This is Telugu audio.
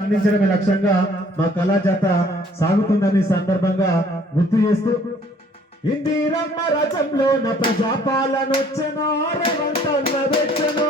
అందించడమే లక్ష్యంగా మా కళా జాత సాగుతుందని సందర్భంగా గుర్తు చేస్తూ ఇందిరమ్మ రచంలో నా ప్రజాపాలన రేవంతన్న వచ్చెనో